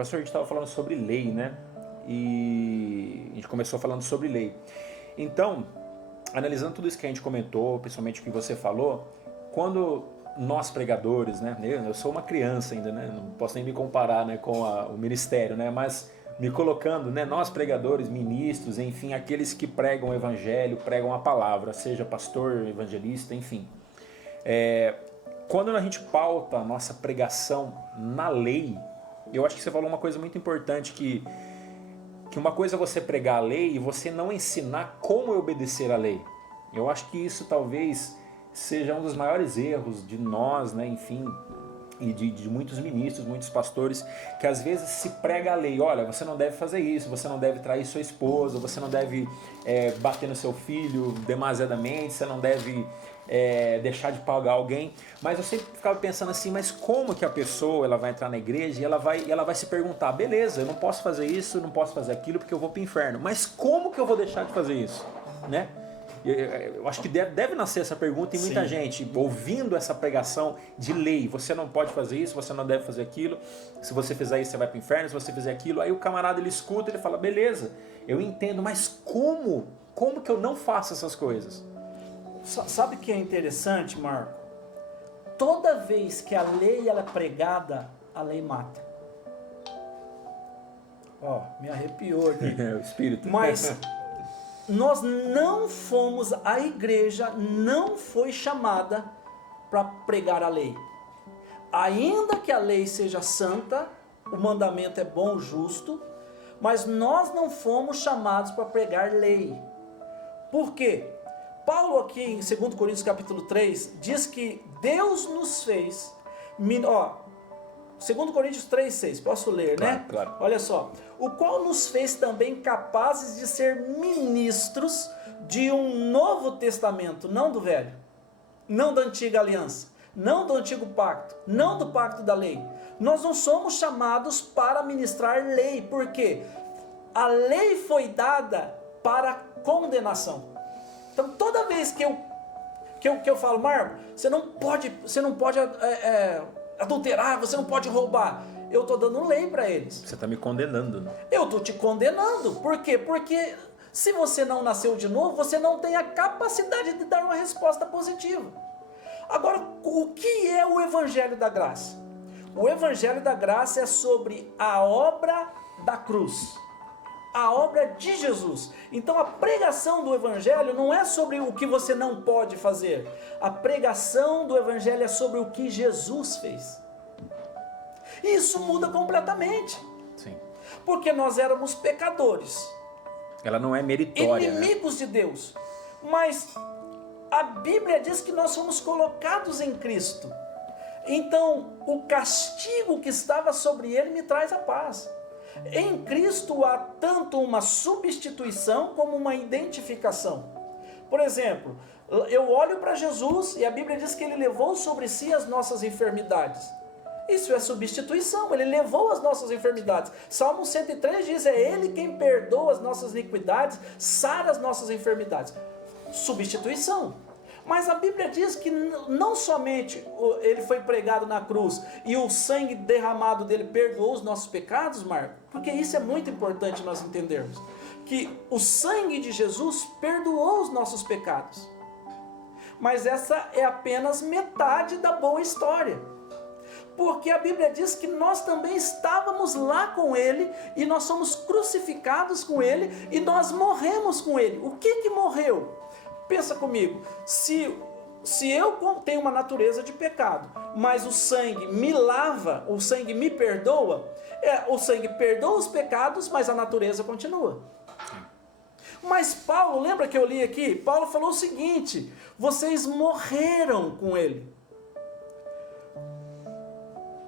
Pastor, a gente estava falando sobre lei, né? E a gente começou falando sobre lei. Então, analisando tudo isso que a gente comentou, principalmente o que você falou, quando nós pregadores, né? Eu sou uma criança ainda, né? Não posso nem me comparar, né, com o ministério, né? Mas me colocando, né? Nós pregadores, ministros, enfim, aqueles que pregam o evangelho, pregam a palavra, seja pastor, evangelista, enfim. Quando a gente pauta a nossa pregação na lei, eu acho que você falou uma coisa muito importante, que uma coisa é você pregar a lei e você não ensinar como obedecer a lei. Eu acho que isso talvez seja um dos maiores erros de nós, né, enfim, e de muitos ministros, muitos pastores, que às vezes se prega a lei. Olha, você não deve fazer isso, você não deve trair sua esposa, você não deve bater no seu filho demasiadamente, você não deve deixar de pagar alguém. Mas eu sempre ficava pensando assim, mas como que a pessoa ela vai entrar na igreja e ela vai se perguntar, beleza, eu não posso fazer isso, não posso fazer aquilo porque eu vou para o inferno, mas como que eu vou deixar de fazer isso, né? Eu acho que deve nascer essa pergunta em muita gente, ouvindo essa pregação de lei. Você não pode fazer isso, você não deve fazer aquilo. Se você fizer isso, você vai para o inferno. Se você fizer aquilo, aí o camarada ele escuta, ele fala, beleza, eu entendo, mas como? Como que eu não faço essas coisas? Sabe o que é interessante, Marco? Toda vez que a lei ela é pregada, a lei mata. Ó, me arrepiou aqui. O espírito. Mas nós não fomos, a igreja não foi chamada para pregar a lei. Ainda que a lei seja santa, o mandamento é bom, justo, mas nós não fomos chamados para pregar lei. Por quê? Paulo aqui em 2 Coríntios capítulo 3 diz que Deus nos fez, 2 Coríntios 3,6, posso ler, claro, né? Claro. Olha só. O qual nos fez também capazes de ser ministros de um novo testamento, não do velho, não da antiga aliança, não do antigo pacto, não do pacto da lei. Nós não somos chamados para ministrar lei, porque a lei foi dada para condenação. Então toda vez que eu falo, Marco, você não pode adulterar, você não pode roubar, eu estou dando lei para eles. Você está me condenando, né? Eu estou te condenando. Por quê? Porque se você não nasceu de novo, você não tem a capacidade de dar uma resposta positiva. Agora, o que é o Evangelho da Graça? O Evangelho da Graça é sobre a obra da cruz, a obra de Jesus. Então a pregação do Evangelho não é sobre o que você não pode fazer. A pregação do Evangelho é sobre o que Jesus fez. Isso muda completamente. Sim. Porque nós éramos pecadores. Ela não é meritória, inimigos, né, de Deus. Mas a Bíblia diz que nós somos colocados em Cristo. Então o castigo que estava sobre ele me traz a paz. Em Cristo há tanto uma substituição como uma identificação. Por exemplo, eu olho para Jesus e a Bíblia diz que ele levou sobre si as nossas enfermidades. Isso é substituição, ele levou as nossas enfermidades. Salmo 103 diz, é ele quem perdoa as nossas iniquidades, sara as nossas enfermidades. Substituição. Mas a Bíblia diz que não somente ele foi pregado na cruz e o sangue derramado dele perdoou os nossos pecados, Marco, porque isso é muito importante nós entendermos, que o sangue de Jesus perdoou os nossos pecados. Mas essa é apenas metade da boa história. Porque a Bíblia diz que nós também estávamos lá com ele e nós somos crucificados com ele e nós morremos com ele. O que morreu? Pensa comigo, se eu tenho uma natureza de pecado, mas o sangue me lava, o sangue me perdoa, o sangue perdoa os pecados, mas a natureza continua. Mas Paulo, lembra que eu li aqui? Paulo falou o seguinte, vocês morreram com ele.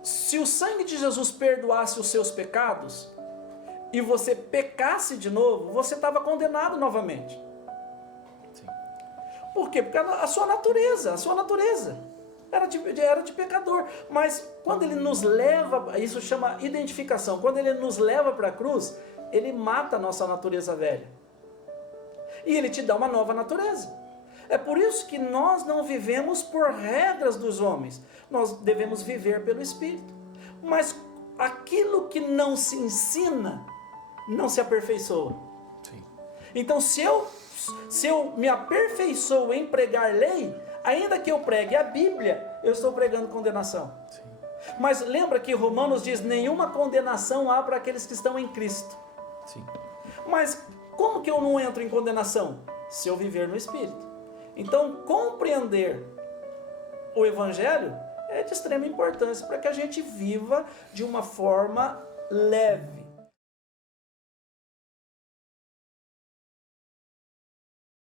Se o sangue de Jesus perdoasse os seus pecados, e você pecasse de novo, você estava condenado novamente. Sim. Por quê? Porque a sua natureza era de pecador. Mas quando ele nos leva, isso chama identificação, quando ele nos leva para a cruz, ele mata a nossa natureza velha. E ele te dá uma nova natureza. É por isso que nós não vivemos por regras dos homens. Nós devemos viver pelo Espírito. Mas aquilo que não se ensina, não se aperfeiçoa. Sim. Então, se eu me aperfeiçoo em pregar lei, ainda que eu pregue a Bíblia, eu estou pregando condenação. Sim. Mas lembra que Romanos diz, nenhuma condenação há para aqueles que estão em Cristo. Sim. Mas como que eu não entro em condenação? Se eu viver no Espírito. Então, compreender o Evangelho é de extrema importância para que a gente viva de uma forma leve,